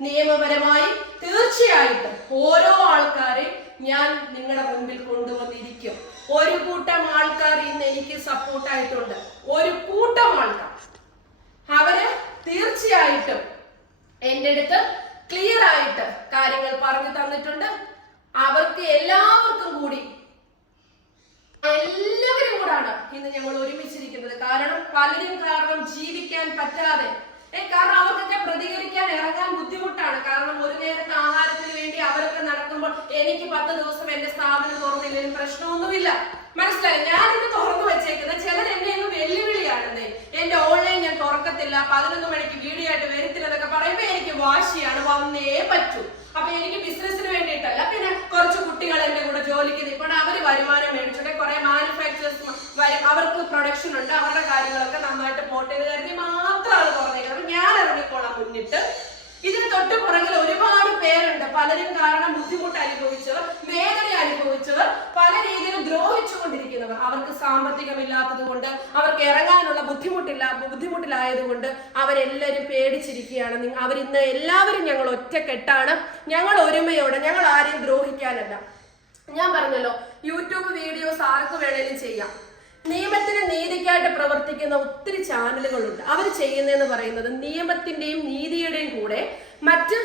നിയമപരമായി തീർച്ചയായിട്ടും ഓരോ ആൾക്കാരെ ഞാൻ നിങ്ങളുടെ മുൻപിൽ കൊണ്ടുവന്നിരിക്കും. ഒരു കൂട്ടം ആൾക്കാർ ഇന്ന് എനിക്ക് സപ്പോർട്ടായിട്ടുണ്ട് ഒരു കൂട്ടം ആൾക്കാർ. അവർ തീർച്ചയായിട്ടും എന്റെ അടുത്ത് ക്ലിയർ ആയിട്ട് കാര്യങ്ങൾ പറഞ്ഞു തന്നിട്ടുണ്ട്. അവർക്ക് എല്ലാവർക്കും കൂടി എല്ലാവരും കൂടാണ് ഇന്ന് ഞങ്ങൾ ഒരുമിച്ചിരിക്കുന്നത്. കാരണം പലരും കാരണം ജീവിക്കാൻ പറ്റാതെ കാരണം അവർക്കൊക്കെ പ്രതികരിക്കാൻ ഇറങ്ങാൻ ബുദ്ധിമുട്ടാണ്. കാരണം ഒരു നേരത്തെ ആഹാരത്തിന് വേണ്ടി അവരൊക്കെ നടക്കുമ്പോൾ എനിക്ക് പത്ത് ദിവസം എന്റെ സ്ഥാപനം തുറന്നില്ലെങ്കിലും പ്രശ്നമൊന്നുമില്ല. മനസ്സിലായി? ഞാൻ ഇത് തുറന്നു വെച്ചേക്കുന്ന ചിലർ എന്നെ ഇന്ന് വെല്ലുവിളിയാണെന്നേ എന്റെ ഓൺലൈൻ ഞാൻ തുറക്കത്തില്ല പതിനൊന്ന് മണിക്ക് വീഡിയോ ആയിട്ട് വരത്തില്ല എന്നൊക്കെ പറയുമ്പോ എനിക്ക് വാശിയാണ് വന്നേ പറ്റൂ. അപ്പൊ എനിക്ക് ബിസിനസിന് വേണ്ടിയിട്ടല്ല. പിന്നെ കുറച്ച് കുട്ടികൾ എന്റെ കൂടെ ജോലിക്ക് നിൽക്കണം അവർ വരുമാനം മേടിച്ചിട്ട് കുറെ മാനുഫാക്ചേഴ്സ് അവർക്ക് പ്രൊഡക്ഷൻ ഉണ്ട്. അവരുടെ കാര്യങ്ങളൊക്കെ നന്നായിട്ട് പോട്ടെ എന്ന് കരുതി മാത്രമാണ് തുറന്നേക്കുന്നത്. ഞാൻ ഇറങ്ങിക്കോളാം മുന്നിട്ട്. ഇതിന് തൊട്ട് പുറകിൽ ഒരുപാട് പേരുണ്ട്. പലരും കാരണം ബുദ്ധിമുട്ട് അനുഭവിച്ചവർ വേദന അനുഭവിച്ചവർ പല രീതിയിൽ ദ്രോഹിച്ചുകൊണ്ടിരിക്കുന്നവർ. അവർക്ക് സാമ്പത്തികമില്ലാത്തത് കൊണ്ട് അവർക്ക് ഇറങ്ങാനുള്ള ബുദ്ധിമുട്ടില്ല ബുദ്ധിമുട്ടിലായത് കൊണ്ട് അവരെല്ലാവരും പേടിച്ചിരിക്കുകയാണ് അവരിന്ന് എല്ലാവരും ഞങ്ങൾ ഒറ്റക്കെട്ടാണ്. ഞങ്ങൾ ഒരുമയോടെ ഞങ്ങൾ ആരെയും ദ്രോഹിക്കാനല്ല. ഞാൻ പറഞ്ഞല്ലോ യൂട്യൂബ് വീഡിയോസ് ആർക്ക് നീതിക്കായിട്ട് പ്രവർത്തിക്കുന്ന ഒത്തിരി ചാനലുകളുണ്ട്. അവർ ചെയ്യുന്നതെന്ന് പറയുന്നത് നിയമത്തിന്റെയും നീതിയുടെയും കൂടെ മറ്റ്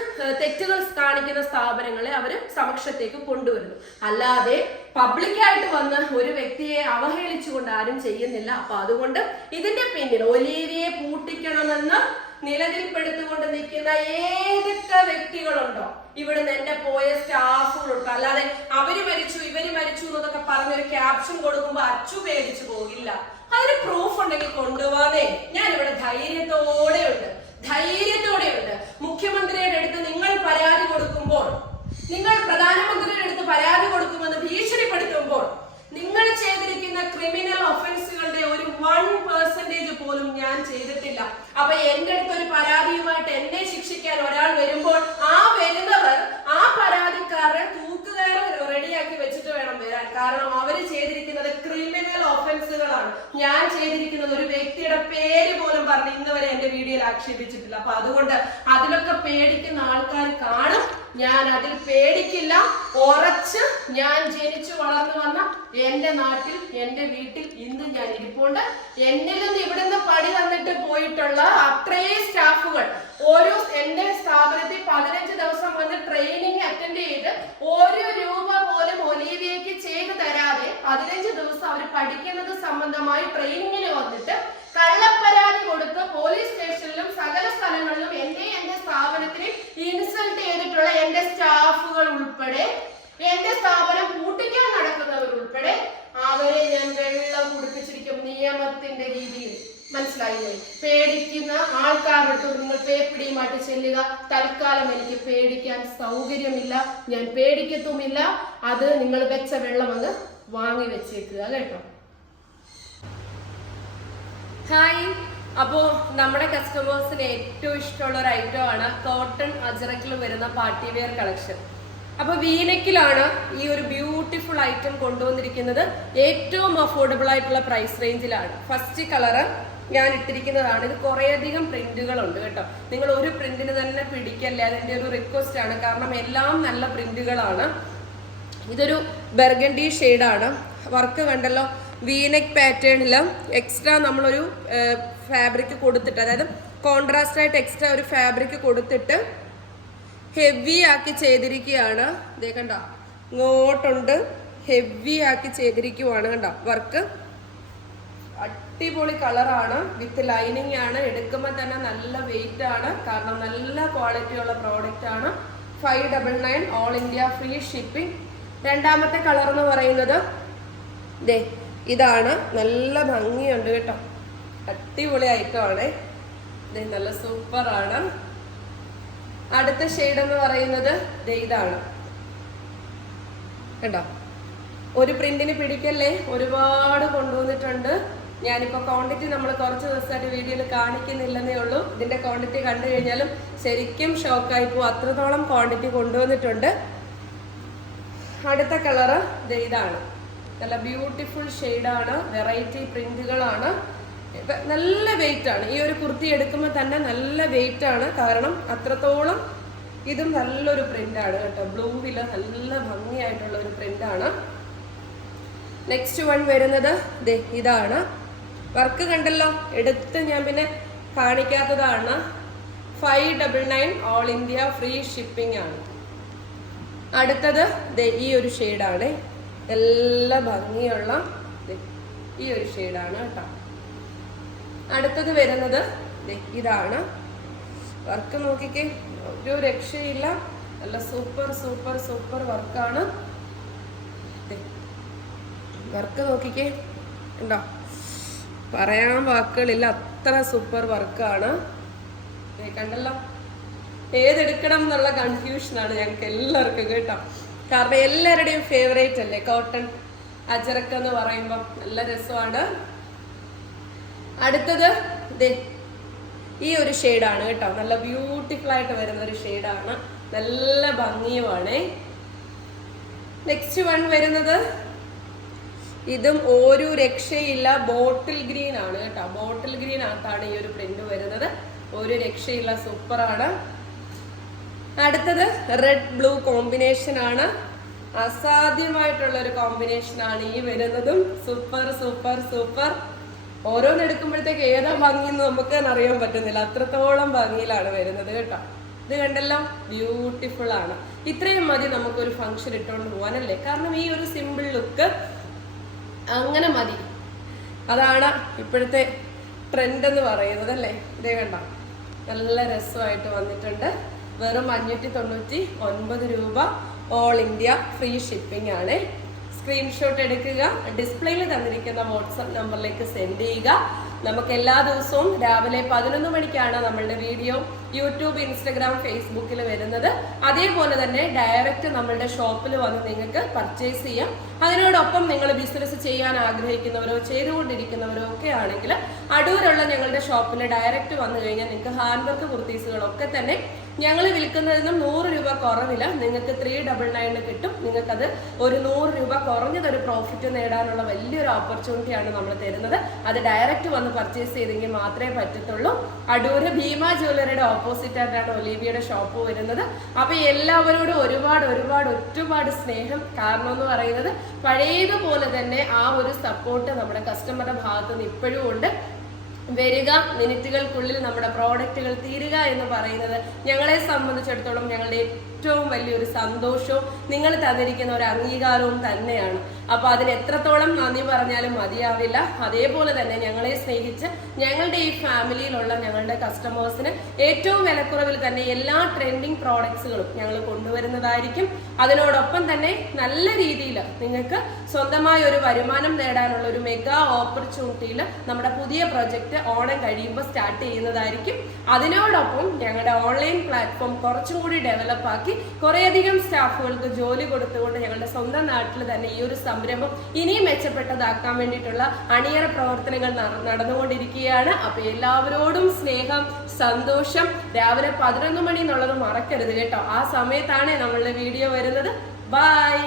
തെറ്റുകൾ കാണിക്കുന്ന സ്ഥാപനങ്ങളെ അവർ സമക്ഷത്തേക്ക് കൊണ്ടുവരുന്നു. അല്ലാതെ പബ്ലിക്കായിട്ട് വന്ന് ഒരു വ്യക്തിയെ അവഹേളിച്ചുകൊണ്ട് ആരും ചെയ്യുന്നില്ല. അപ്പൊ അതുകൊണ്ട് ഇതിന്റെ പിന്നിൽ ഒലീവിയെ പൂട്ടിക്കണമെന്ന് നിലനിൽപ്പെടുത്തുകൊണ്ട് നിൽക്കുന്ന ഏതൊക്കെ വ്യക്തികളുണ്ടോ ഇവിടുന്ന് എന്റെ പോയ സ്റ്റാഫുകളുണ്ട്. അല്ലാതെ അവർ മരിച്ചു ഇവർ മരിച്ചു എന്നൊക്കെ പറഞ്ഞൊരു ക്യാപ്ഷൻ കൊടുക്കുമ്പോ അച്ചു പേടിച്ചു പോകില്ല. അതിന് പ്രൂഫ് ഉണ്ടെങ്കിൽ കൊണ്ടുപോവാന്നേ ഞാൻ ഇവിടെ ധൈര്യത്തോടെ ഉണ്ട് ധൈര്യത്തോടെ ഉണ്ട് മുഖ്യമന്ത്രിയുടെ അടുത്ത് നിങ്ങൾ പരാതി കൊടുക്കുമ്പോൾ നിങ്ങൾ പ്രധാനമന്ത്രിയുടെ അടുത്ത് പരാതി കൊടുക്കുമെന്ന് ഭീഷണിപ്പെടുത്തുമ്പോൾ നിങ്ങൾ ചെയ്തിരിക്കുന്ന ക്രിമിനൽ ഒഫൻസുകളുടെ ഒരു വൺ പെർസെന്റേജ് പോലും ഞാൻ ചെയ്തിട്ടില്ല അപ്പൊ എന്റെ അടുത്ത് ഒരു പരാതിയുമായിട്ട് എന്നെ ശിക്ഷിക്കാൻ ഒരാൾ വരുമ്പോൾ ആ വരുന്നവർ ആ പരാതിക്കാരെ തൂക്കുകയർ റെഡിയാക്കി വെച്ചിട്ട് വേണം വരാൻ കാരണം അവർ ചെയ്തിരിക്കുന്നത് ക്രിമിനൽ ഒഫൻസുകളാണ് ഞാൻ ചെയ്തിരിക്കുന്നത് ഒരു വ്യക്തിയുടെ പേര് പോലും പറഞ്ഞ് ഇന്ന് വരെ എന്റെ വീഡിയോയിൽ ആക്ഷേപിച്ചിട്ടില്ല. അപ്പൊ അതുകൊണ്ട് അതിലൊക്കെ പേടിക്കുന്ന ആൾക്കാർ കാണും. ഞാൻ അതിൽ പേടിക്കില്ല. ഉറച്ച് ഞാൻ ജനിച്ചു വളർന്നു വന്ന എന്റെ നാട്ടിൽ എന്റെ വീട്ടിൽ ഇന്ന് ഞാൻ ഇരിപ്പുണ്ട് എന്നിൽ നിന്ന് ഇവിടുന്ന് പണി തന്നിട്ട് പോയിട്ടുള്ള അത്രയും സ്റ്റാഫുകൾ ഓരോ എന്റെ സ്ഥാപനത്തിൽ പതിനഞ്ച് ദിവസം വന്ന് ട്രെയിനിങ് അറ്റൻഡ് ചെയ്ത് ഒരു രൂപ പോലും ഒലീവിയയ്ക്ക് ചെയ്തു തരാതെ പതിനഞ്ച് ദിവസം അവർ പഠിക്കുന്നത് സംബന്ധമായി ട്രെയിനിങ്ങിന് വന്നിട്ട് കള്ളപ്പരാതി കൊടുത്ത് പോലീസ് സ്റ്റേഷനിലും സകല സ്ഥലങ്ങളിലും എന്നെ എന്റെ സ്ഥാപനത്തിന് ഇൻസൾട്ട് ചെയ്തിട്ടുള്ള എന്റെ സ്റ്റാഫുകൾ ഉൾപ്പെടെ എന്റെ സ്ഥാപനം പൂട്ടിക്കാൻ നടക്കുന്നവർ ഉൾപ്പെടെ അവരെ ഞാൻ വെള്ളം കുടിപ്പിച്ചിരിക്കും നിയമത്തിന്റെ രീതിയിൽ. മനസ്സിലായില്ലേ? പേടിക്കുന്ന ആൾക്കാരുടെ നിങ്ങൾ പേപ്പിടിയുമായിട്ട് ചെല്ലുക. തൽക്കാലം എനിക്ക് പേടിക്കാൻ സൗകര്യമില്ല. ഞാൻ പേടിക്കത്തുമില്ല. അത് നിങ്ങൾ വെച്ച വെള്ളം അങ്ങ് വാങ്ങി വെച്ചേക്കുക കേട്ടോ. ഹായ് അപ്പോ നമ്മുടെ കസ്റ്റമേഴ്സിന് ഏറ്റവും ഇഷ്ടമുള്ള ഒരു ഐറ്റം ആണ് കോട്ടൺ അജറക്കിൽ വരുന്ന പാർട്ടി വെയർ കളക്ഷൻ അപ്പൊ വീനക്കിലാണ് ഈ ഒരു ബ്യൂട്ടിഫുൾ ഐറ്റം കൊണ്ടുവന്നിരിക്കുന്നത്. ഏറ്റവും അഫോർഡബിൾ ആയിട്ടുള്ള പ്രൈസ് റേഞ്ചിലാണ് ഫസ്റ്റ് കളറ് ഞാൻ ഇട്ടിരിക്കുന്നതാണ്. ഇത് കുറേയധികം പ്രിന്റുകൾ ഉണ്ട് കേട്ടോ. നിങ്ങൾ ഒരു പ്രിന്റിന് തന്നെ പിടിക്കല്ലേ? അതിന്റെ ഒരു റിക്വസ്റ്റ് ആണ്. കാരണം എല്ലാം നല്ല പ്രിന്റുകളാണ്. ഇതൊരു ബെർഗൻഡി ഷെയ്ഡാണ് വർക്ക് കണ്ടല്ലോ? വീനെക് പാറ്റേണിൽ എക്സ്ട്രാ നമ്മളൊരു ഫാബ്രിക് കൊടുത്തിട്ട് അതായത് കോൺട്രാസ്റ്റ് ആയിട്ട് എക്സ്ട്രാ ഒരു ഫാബ്രിക് കൊടുത്തിട്ട് ഹെവി ആക്കി ചെയ്തിരിക്കുകയാണ്. ഇതേ കണ്ടോ? ഇങ്ങോട്ടുണ്ട്. ഹെവി ആക്കി ചെയ്തിരിക്കുവാണ് കണ്ടോ? വർക്ക്. അടിപൊളി കളറാണ് വിത്ത് ലൈനിങ് ആണ്. എടുക്കുമ്പോൾ തന്നെ നല്ല വെയിറ്റ് ആണ്. കാരണം നല്ല ക്വാളിറ്റി ഉള്ള പ്രോഡക്റ്റ് ആണ്. Five double nine all India free shipping രണ്ടാമത്തെ കളർ എന്ന് പറയുന്നത് ദേ ഇതാണ്. നല്ല ഭംഗിയുണ്ട് കേട്ടോ. അടിപൊളി ഐറ്റം ആണ്. നല്ല സൂപ്പർ ആണ്. അടുത്ത ഷെയ്ഡ് എന്ന് പറയുന്നത് ഇതാണ്. കണ്ടോ? ഒരു പ്രിന്റിന് പിടിക്കല്ലേ? ഒരുപാട് കൊണ്ടുവന്നിട്ടുണ്ട്. ഞാനിപ്പോൾ ക്വാണ്ടിറ്റി നമ്മൾ കുറച്ച് ദിവസമായിട്ട് വീഡിയോയിൽ കാണിക്കുന്നില്ലെന്നേ ഉള്ളൂ. ഇതിന്റെ ക്വാണ്ടിറ്റി കണ്ടു കഴിഞ്ഞാലും ശരിക്കും ഷോക്കായി പോകും അത്രത്തോളം ക്വാണ്ടിറ്റി കൊണ്ടുവന്നിട്ടുണ്ട്. അടുത്ത കളറ് ഇതാണ്. നല്ല ബ്യൂട്ടിഫുൾ ഷെയ്ഡാണ് വെറൈറ്റി പ്രിന്റുകളാണ് നല്ല വെയിറ്റ് ആണ്. ഈ ഒരു കുർത്തി എടുക്കുമ്പോൾ തന്നെ നല്ല വെയിറ്റ് ആണ്. കാരണം അത്രത്തോളം ഇതും നല്ലൊരു പ്രിന്റ് ആണ് കേട്ടോ. ബ്ലൂവിൽ നല്ല ഭംഗിയായിട്ടുള്ള ഒരു പ്രിന്റ് ആണ്. നെക്സ്റ്റ് വൺ വരുന്നത് ദേ ഇതാണ്. വർക്ക് കണ്ടല്ലോ? എടുത്ത് ഞാൻ പിന്നെ കാണിക്കാത്തതാണ്. Five double nine all India free shipping ആണ്. അടുത്തത് ദേ ഈ ഒരു ഷെയ്ഡാണ് നല്ല ഭംഗിയുള്ള ഈ ഒരു ഷെയ്ഡാണ് കേട്ടോ. അടുത്തത് വരുന്നത് ഇതാണ്. വർക്ക് നോക്കിക്കേ ഒരു രക്ഷയില്ല. നല്ല സൂപ്പർ സൂപ്പർ സൂപ്പർ വർക്കാണ്. വർക്ക് നോക്കിക്കേ. ഉണ്ടോ പറയാൻ വാക്കുകളില്ല അത്ര സൂപ്പർ വർക്കാണ്. കണ്ടല്ലോ? ഏതെടുക്കണം എന്നുള്ള കൺഫ്യൂഷനാണ് ഞങ്ങൾക്ക് എല്ലാവർക്കും കേട്ടോ. കാരണം എല്ലാവരുടെയും ഫേവറേറ്റ് അല്ലേ? കോട്ടൺ അജറക്ക എന്ന് പറയുമ്പോൾ നല്ല രസമാണ്. അടുത്തത് ഈ ഒരു ഷെയ്ഡാണ് കേട്ടോ. നല്ല ബ്യൂട്ടിഫുൾ ആയിട്ട് വരുന്ന ഒരു ഷെയ്ഡാണ് നല്ല ഭംഗിയുമാണ്. നെക്സ്റ്റ് വൺ വരുന്നത് ഇതും ഒരു രക്ഷയില്ല ബോട്ടിൽ ഗ്രീൻ ആണ് കേട്ടോ. ബോട്ടിൽ ഗ്രീൻ അകത്താണ് ഈ ഒരു പ്രിന്റ് വരുന്നത്. ഒരു രക്ഷയില്ല സൂപ്പറാണ് അടുത്തത് റെഡ് ബ്ലൂ കോമ്പിനേഷൻ ആണ്. അസാധ്യമായിട്ടുള്ള ഒരു കോമ്പിനേഷൻ ആണ് ഈ വരുന്നതും. സൂപ്പർ സൂപ്പർ സൂപ്പർ ഓരോന്ന് എടുക്കുമ്പോഴത്തേക്ക് ഏതാ ഭംഗി എന്ന് നമുക്ക് തന്നെ അറിയാൻ പറ്റുന്നില്ല. അത്രത്തോളം ഭംഗിയിലാണ് വരുന്നത് കേട്ടോ. ഇത് കണ്ടല്ലോ? ബ്യൂട്ടിഫുൾ ആണ്. ഇത്രയും മതി നമുക്കൊരു ഫംഗ്ഷൻ ഇട്ടുകൊണ്ട് പോകാനല്ലേ കാരണം ഈ ഒരു സിമ്പിൾ ലുക്ക് അങ്ങനെ മതി. അതാണ് ഇപ്പോഴത്തെ ട്രെൻഡ് എന്ന് പറയുന്നത് അല്ലേ? ഇതേ കണ്ട? നല്ല രസമായിട്ട് വന്നിട്ടുണ്ട്. വെറും അഞ്ഞൂറ്റി തൊണ്ണൂറ്റി ഒൻപത് രൂപ ഓൾ ഇന്ത്യ ഫ്രീ ഷിപ്പിംഗ് ആണ്. സ്ക്രീൻഷോട്ട് എടുക്കുക. ഡിസ്പ്ലേയിൽ തന്നിരിക്കുന്ന വാട്സപ്പ് നമ്പറിലേക്ക് സെൻഡ് ചെയ്യുക. നമുക്ക് എല്ലാ ദിവസവും രാവിലെ പതിനൊന്ന് മണിക്കാണ് നമ്മളുടെ വീഡിയോ യൂട്യൂബ് ഇൻസ്റ്റഗ്രാം ഫേസ്ബുക്കിൽ വരുന്നത്. അതേപോലെ തന്നെ ഡയറക്റ്റ് നമ്മളുടെ ഷോപ്പിൽ വന്ന് നിങ്ങൾക്ക് പർച്ചേസ് ചെയ്യാം. അതിനോടൊപ്പം നിങ്ങൾ ബിസിനസ് ചെയ്യാൻ ആഗ്രഹിക്കുന്നവരോ ചെയ്തുകൊണ്ടിരിക്കുന്നവരോ ഒക്കെ ആണെങ്കിൽ അടൂരുള്ള ഞങ്ങളുടെ ഷോപ്പിൽ ഡയറക്റ്റ് വന്നു കഴിഞ്ഞാൽ നിങ്ങൾക്ക് ഹാൻഡ് വർക്ക് കുർത്തീസുകളൊക്കെ തന്നെ ഞങ്ങൾ വിൽക്കുന്നതിനും നൂറ് രൂപ കുറവില്ല. നിങ്ങൾക്ക് ത്രീ ഡബിൾ നയന് കിട്ടും. നിങ്ങൾക്കത് ഒരു നൂറ് രൂപ കുറഞ്ഞതൊരു പ്രോഫിറ്റ് നേടാനുള്ള വലിയൊരു ഓപ്പർച്യൂണിറ്റിയാണ് നമ്മൾ തരുന്നത്. അത് ഡയറക്റ്റ് വന്ന് പർച്ചേസ് ചെയ്തെങ്കിൽ മാത്രമേ പറ്റത്തുള്ളൂ. അടൂര് ഭീമ ജ്വല്ലറിയുടെ ഓപ്പോസിറ്റ് ആയിട്ടാണ് ഒലീവിയുടെ ഷോപ്പ് വരുന്നത്. അപ്പൊ എല്ലാവരോടും ഒരുപാട് ഒരുപാട് ഒരുപാട് സ്നേഹം കാരണം എന്ന് പറയുന്നത് പഴയതുപോലെ തന്നെ ആ ഒരു സപ്പോർട്ട് നമ്മുടെ കസ്റ്റമറുടെ ഭാഗത്ത് നിന്ന് ഇപ്പോഴും ഉണ്ട്. വരിക മിനിറ്റുകൾക്കുള്ളിൽ നമ്മുടെ പ്രോഡക്റ്റുകൾ തീരുക എന്ന് പറയുന്നത് ഞങ്ങളെ സംബന്ധിച്ചിടത്തോളം ഞങ്ങളുടെ ഏറ്റവും വലിയൊരു സന്തോഷവും നിങ്ങൾ തന്നിരിക്കുന്ന ഒരു അംഗീകാരവും തന്നെയാണ്. അപ്പൊ അതിന് എത്രത്തോളം നന്ദി പറഞ്ഞാലും മതിയാവില്ല. അതേപോലെ തന്നെ ഞങ്ങളെ സ്നേഹിച്ച് ഞങ്ങളുടെ ഈ ഫാമിലിയിലുള്ള ഞങ്ങളുടെ കസ്റ്റമേഴ്സിന് ഏറ്റവും വിലക്കുറവിൽ തന്നെ എല്ലാ ട്രെൻഡിങ് പ്രോഡക്ട്സുകളും ഞങ്ങൾ കൊണ്ടുവരുന്നതായിരിക്കും. അതിനോടൊപ്പം തന്നെ നല്ല രീതിയിൽ നിങ്ങൾക്ക് സ്വന്തമായ ഒരു വരുമാനം നേടാനുള്ള ഒരു മെഗാ ഓപ്പർച്യൂണിറ്റിയിൽ നമ്മുടെ പുതിയ പ്രൊജക്റ്റ് ഓണം കഴിയുമ്പോൾ സ്റ്റാർട്ട് ചെയ്യുന്നതായിരിക്കും. അതിനോടൊപ്പം ഞങ്ങളുടെ ഓൺലൈൻ പ്ലാറ്റ്ഫോം കുറച്ചും കൂടി ഡെവലപ്പ് ആക്കി കുറേയധികം സ്റ്റാഫുകൾക്ക് ജോലി കൊടുത്തുകൊണ്ട് ഞങ്ങളുടെ സ്വന്തം നാട്ടിൽ തന്നെ ഈ ഒരു സംരംഭം ഇനിയും മെച്ചപ്പെട്ടതാക്കാൻ വേണ്ടിയിട്ടുള്ള അണിയറ പ്രവർത്തനങ്ങൾ നട- നടന്നുകൊണ്ടിരിക്കുകയാണ്. അപ്പൊ എല്ലാവരോടും സ്നേഹം സന്തോഷം. രാവിലെ പതിനൊന്ന് മണി എന്നുള്ളത് മറക്കരുത് കേട്ടോ. ആ സമയത്താണ് നമ്മളുടെ വീഡിയോ വരുന്നത്. ബൈ